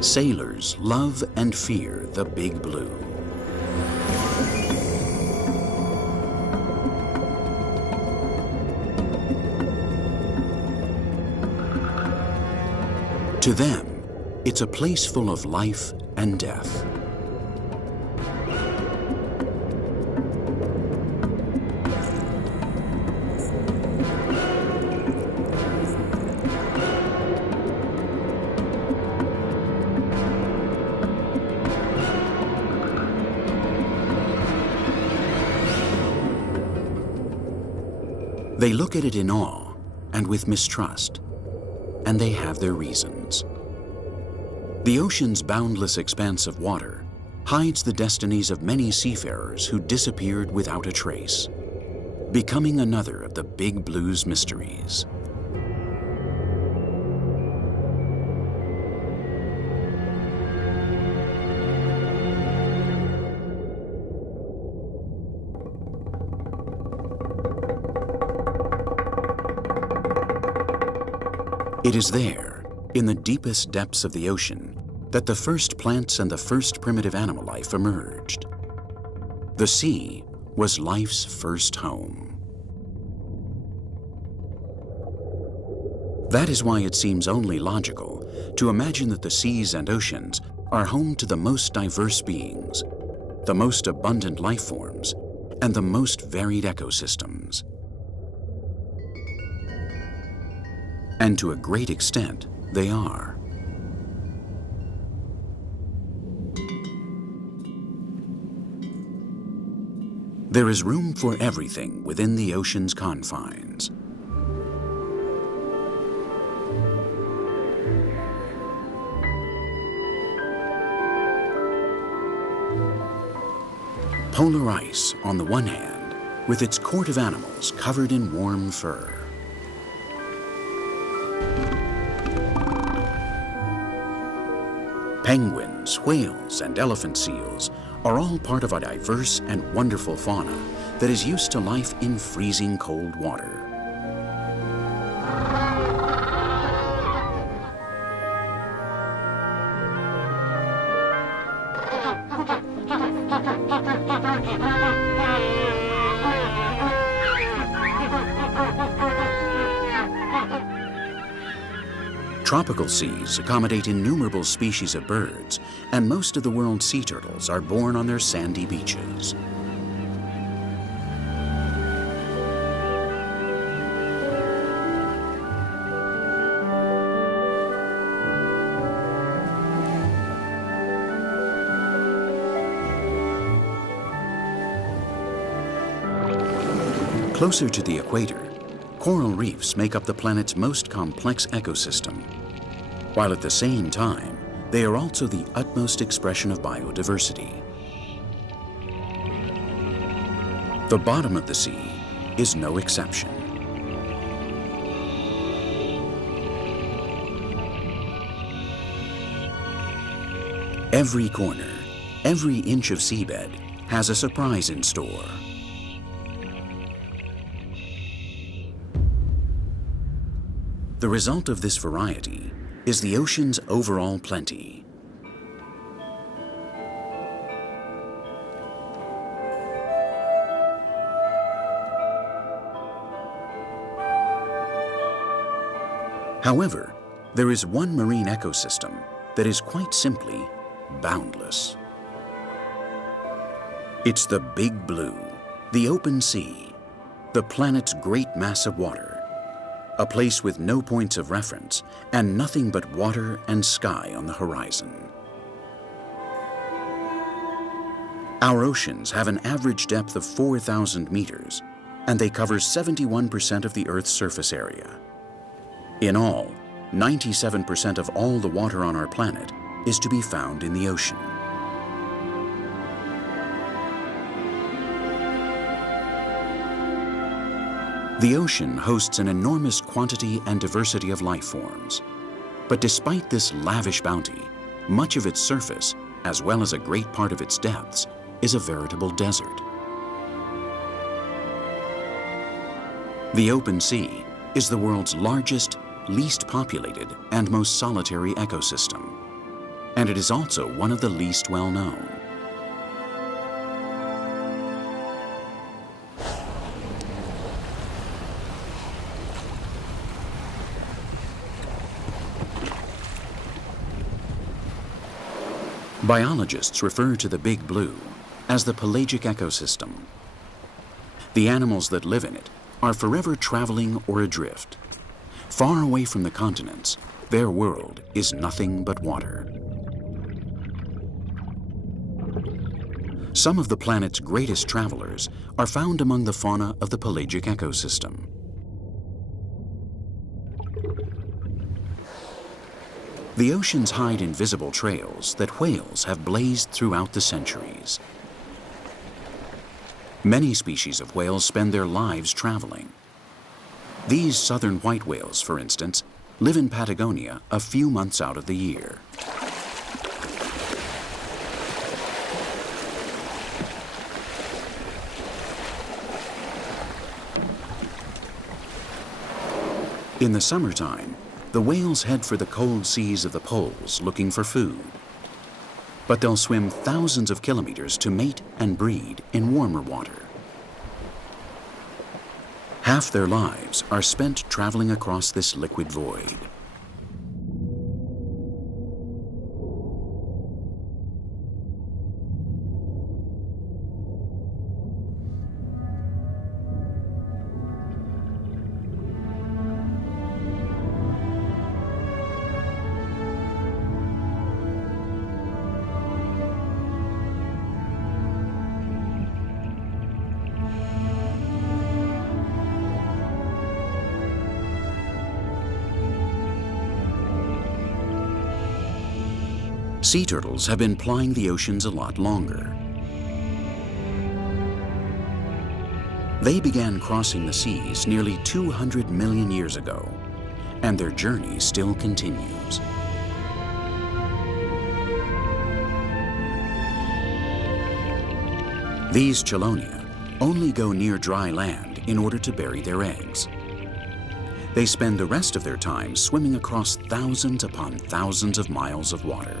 Sailors love and fear the big blue. To them, it's a place full of life and death. They look at it in awe and with mistrust, and they have their reasons. The ocean's boundless expanse of water hides the destinies of many seafarers who disappeared without a trace, becoming another of the Big Blue's mysteries. It is there, in the deepest depths of the ocean, that the first plants and the first primitive animal life emerged. The sea was life's first home. That is why it seems only logical to imagine that the seas and oceans are home to the most diverse beings, the most abundant life forms, and the most varied ecosystems. And to a great extent, they are. There is room for everything within the ocean's confines. Polar ice on the one hand, with its court of animals covered in warm fur. Penguins, whales, and elephant seals are all part of a diverse and wonderful fauna that is used to life in freezing cold water. Tropical seas accommodate innumerable species of birds, and most of the world's sea turtles are born on their sandy beaches. Closer to the equator, coral reefs make up the planet's most complex ecosystem, while at the same time, they are also the utmost expression of biodiversity. The bottom of the sea is no exception. Every corner, every inch of seabed has a surprise in store. The result of this variety is the ocean's overall plenty. However, there is one marine ecosystem that is quite simply boundless. It's the Big Blue, the open sea, the planet's great mass of water, a place with no points of reference and nothing but water and sky on the horizon. Our oceans have an average depth of 4,000 meters, and they cover 71% of the Earth's surface area. In all, 97% of all the water on our planet is to be found in the ocean. The ocean hosts an enormous quantity and diversity of life forms. But despite this lavish bounty, much of its surface, as well as a great part of its depths, is a veritable desert. The open sea is the world's largest, least populated, and most solitary ecosystem. and it is also one of the least well known. Biologists refer to the Big Blue as the pelagic ecosystem. The animals that live in it are forever traveling or adrift. Far away from the continents, their world is nothing but water. Some of the planet's greatest travelers are found among the fauna of the pelagic ecosystem. The oceans hide invisible trails that whales have blazed throughout the centuries. Many species of whales spend their lives traveling. These southern white whales, for instance, live in Patagonia a few months out of the year. In the summertime, the whales head for the cold seas of the poles looking for food. But they'll swim thousands of kilometers to mate and breed in warmer water. Half their lives are spent traveling across this liquid void. Sea turtles have been plying the oceans a lot longer. They began crossing the seas nearly 200 million years ago, and their journey still continues. These chelonia only go near dry land in order to bury their eggs. They spend the rest of their time swimming across thousands upon thousands of miles of water.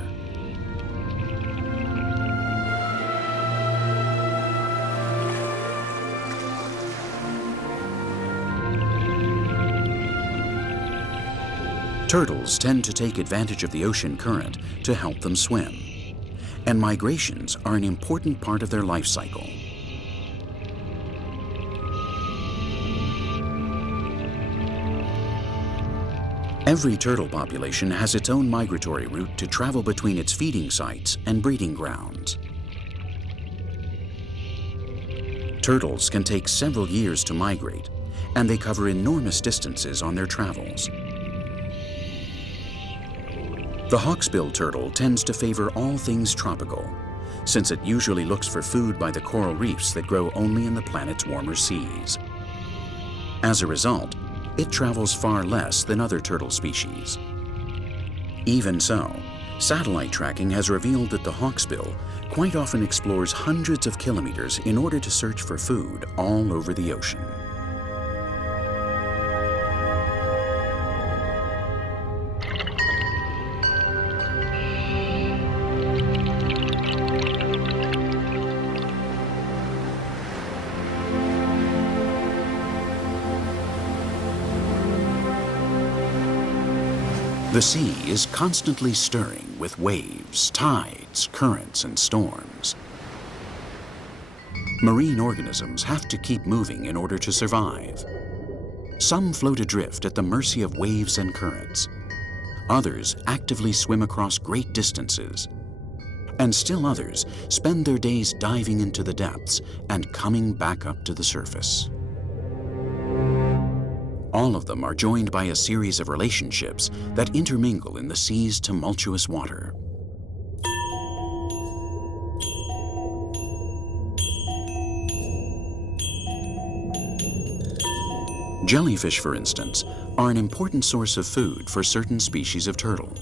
Turtles tend to take advantage of the ocean current to help them swim, and migrations are an important part of their life cycle. Every turtle population has its own migratory route to travel between its feeding sites and breeding grounds. Turtles can take several years to migrate, and they cover enormous distances on their travels. The hawksbill turtle tends to favor all things tropical, since it usually looks for food by the coral reefs that grow only in the planet's warmer seas. As a result, it travels far less than other turtle species. Even so, satellite tracking has revealed that the hawksbill quite often explores hundreds of kilometers in order to search for food all over the ocean. The sea is constantly stirring with waves, tides, currents, and storms. Marine organisms have to keep moving in order to survive. Some float adrift at the mercy of waves and currents. Others actively swim across great distances. And still others spend their days diving into the depths and coming back up to the surface. All of them are joined by a series of relationships that intermingle in the sea's tumultuous water. Jellyfish, for instance, are an important source of food for certain species of turtle.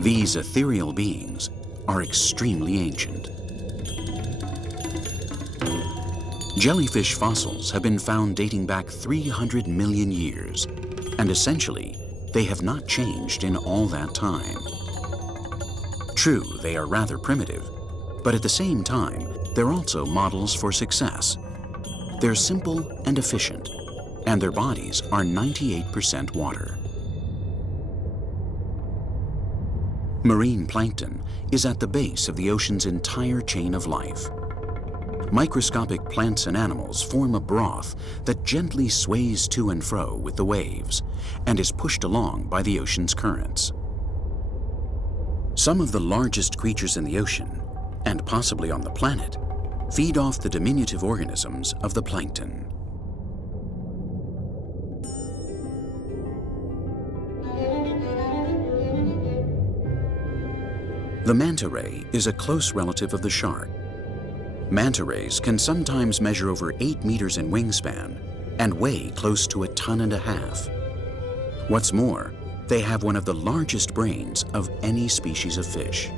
These ethereal beings are extremely ancient. Jellyfish fossils have been found dating back 300 million years, and essentially, they have not changed in all that time. True, they are rather primitive, but at the same time, they're also models for success. They're simple and efficient, and their bodies are 98% water. Marine plankton is at the base of the ocean's entire chain of life. Microscopic plants and animals form a broth that gently sways to and fro with the waves and is pushed along by the ocean's currents. Some of the largest creatures in the ocean, and possibly on the planet, feed off the diminutive organisms of the plankton. The manta ray is a close relative of the shark. Manta rays can sometimes measure over 8 meters in wingspan and weigh close to 1.5 tons. What's more, they have one of the largest brains of any species of fish.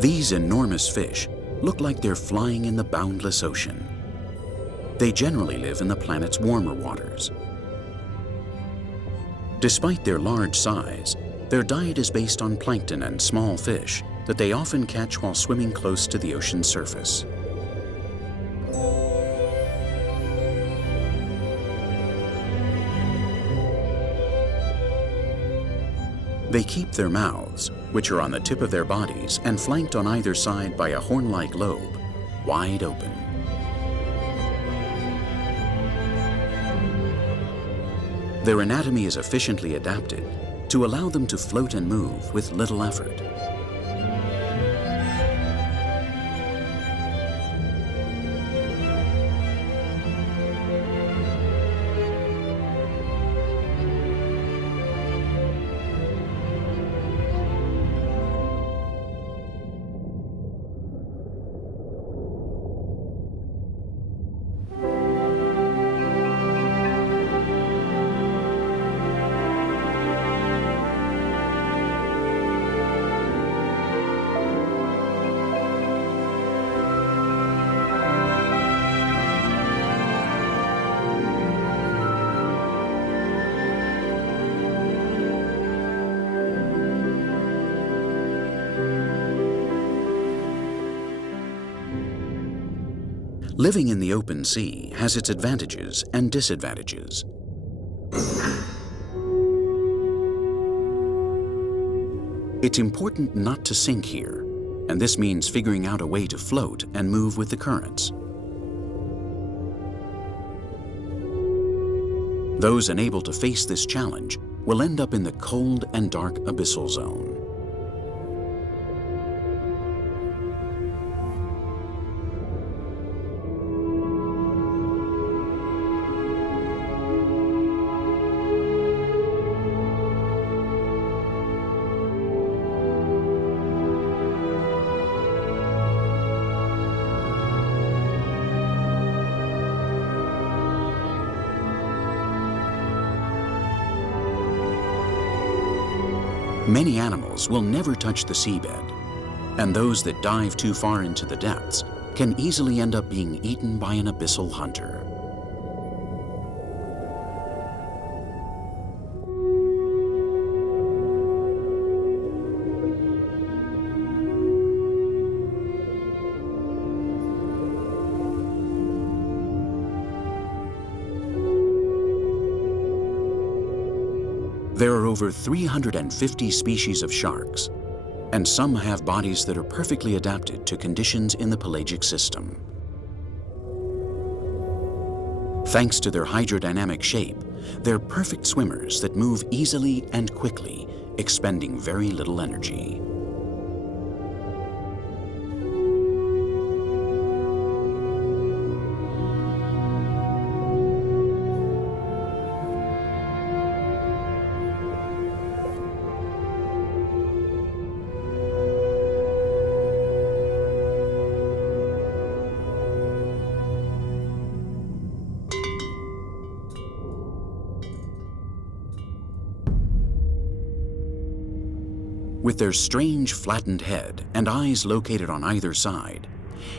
These enormous fish look like they're flying in the boundless ocean. They generally live in the planet's warmer waters. Despite their large size, their diet is based on plankton and small fish that they often catch while swimming close to the ocean's surface. They keep their mouths, which are on the tip of their bodies and flanked on either side by a horn-like lobe, wide open. Their anatomy is efficiently adapted to allow them to float and move with little effort. Living in the open sea has its advantages and disadvantages. It's important not to sink here, and this means figuring out a way to float and move with the currents. Those unable to face this challenge will end up in the cold and dark abyssal zone. Many animals will never touch the seabed, and those that dive too far into the depths can easily end up being eaten by an abyssal hunter. There are over 350 species of sharks, and some have bodies that are perfectly adapted to conditions in the pelagic system. Thanks to their hydrodynamic shape, they're perfect swimmers that move easily and quickly, expending very little energy. With their strange flattened head and eyes located on either side,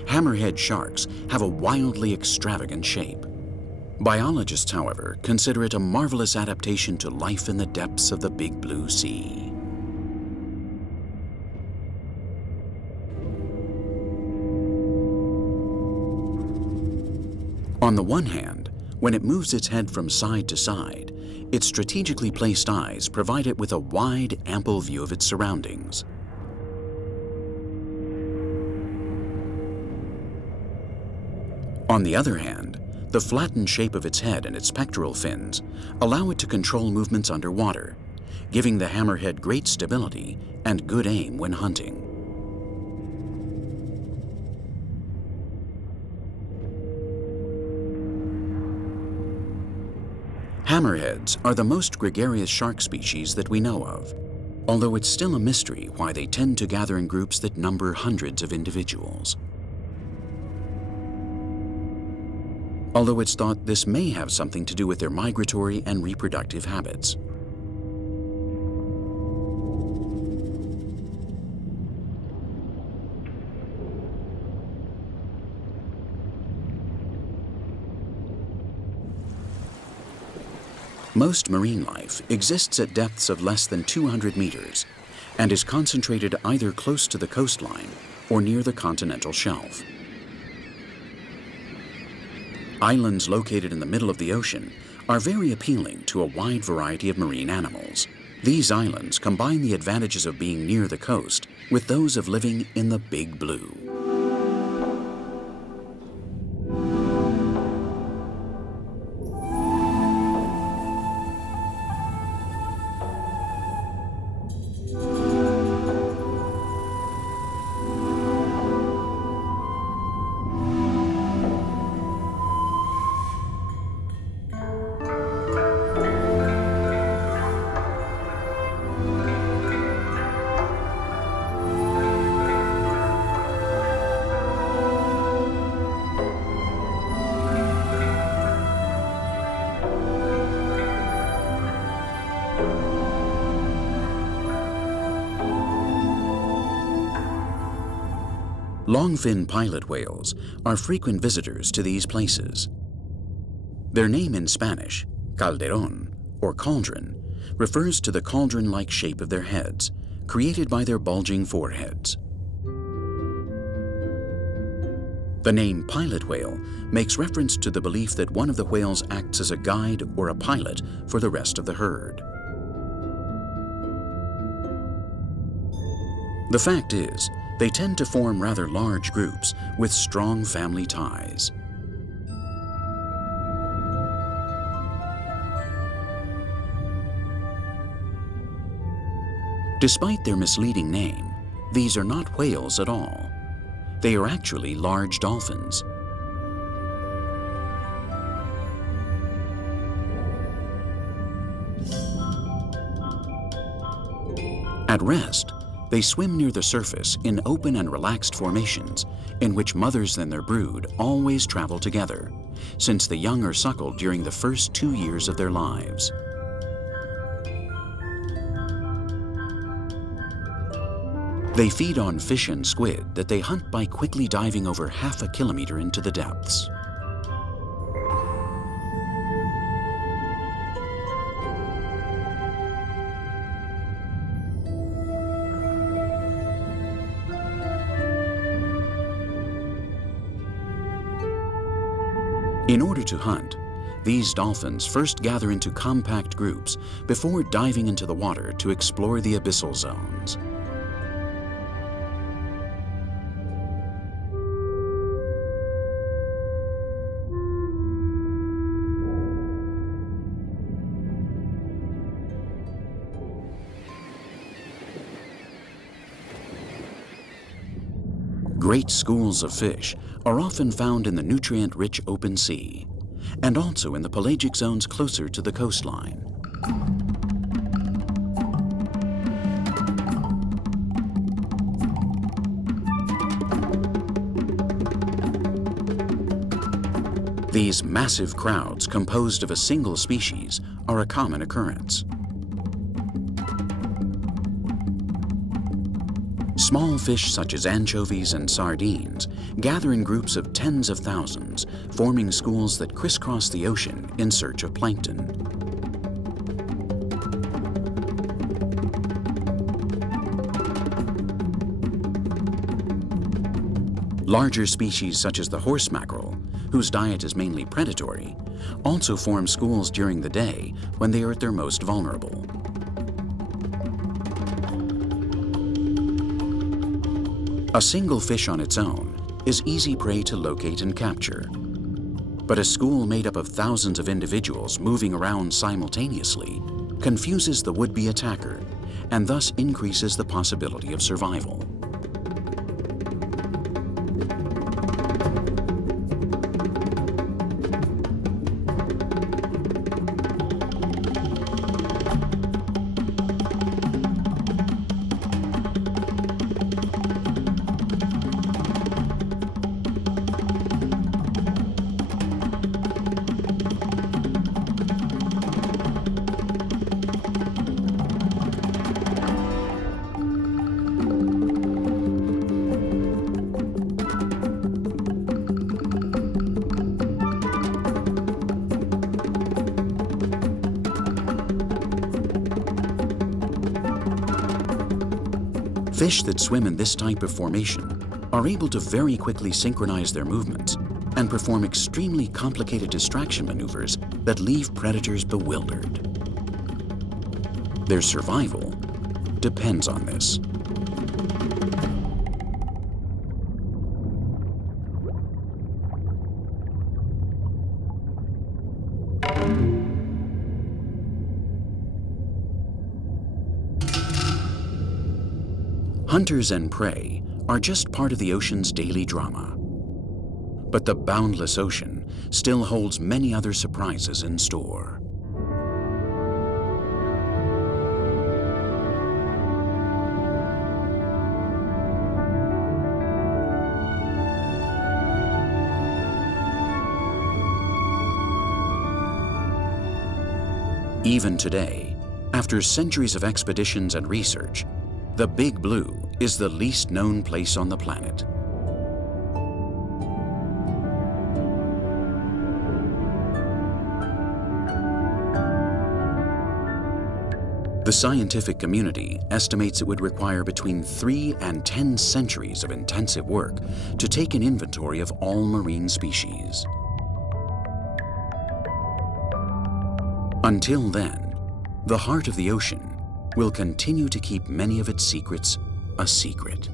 hammerhead sharks have a wildly extravagant shape. Biologists, however, consider it a marvelous adaptation to life in the depths of the big blue sea. On the one hand, when it moves its head from side to side, its strategically placed eyes provide it with a wide, ample view of its surroundings. On the other hand, the flattened shape of its head and its pectoral fins allow it to control movements underwater, giving the hammerhead great stability and good aim when hunting. Hammerheads are the most gregarious shark species that we know of, although it's still a mystery why they tend to gather in groups that number hundreds of individuals. Although it's thought this may have something to do with their migratory and reproductive habits. Most marine life exists at depths of less than 200 meters and is concentrated either close to the coastline or near the continental shelf. Islands located in the middle of the ocean are very appealing to a wide variety of marine animals. These islands combine the advantages of being near the coast with those of living in the big blue. Longfin pilot whales are frequent visitors to these places. Their name in Spanish, calderón, or cauldron, refers to the cauldron-like shape of their heads, created by their bulging foreheads. The name pilot whale makes reference to the belief that one of the whales acts as a guide or a pilot for the rest of the herd. The fact is, they tend to form rather large groups with strong family ties. Despite their misleading name, these are not whales at all. They are actually large dolphins. At rest, they swim near the surface in open and relaxed formations in which mothers and their brood always travel together, since the young are suckled during the first 2 years of their lives. They feed on fish and squid that they hunt by quickly diving over half a kilometer into the depths. In order to hunt, these dolphins first gather into compact groups before diving into the water to explore the abyssal zones. Great schools of fish are often found in the nutrient-rich open sea, and also in the pelagic zones closer to the coastline. These massive crowds composed of a single species are a common occurrence. Small fish such as anchovies and sardines gather in groups of tens of thousands, forming schools that crisscross the ocean in search of plankton. Larger species such as the horse mackerel, whose diet is mainly predatory, also form schools during the day when they are at their most vulnerable. A single fish on its own is easy prey to locate and capture. But a school made up of thousands of individuals moving around simultaneously confuses the would-be attacker and thus increases the possibility of survival. Fish that swim in this type of formation are able to very quickly synchronize their movements and perform extremely complicated distraction maneuvers that leave predators bewildered. Their survival depends on this. Hunters and prey are just part of the ocean's daily drama. But the boundless ocean still holds many other surprises in store. Even today, after centuries of expeditions and research, the Big Blue is the least known place on the planet. The scientific community estimates it would require between 3 and 10 centuries of intensive work to take an inventory of all marine species. Until then, the heart of the ocean will continue to keep many of its secrets a secret.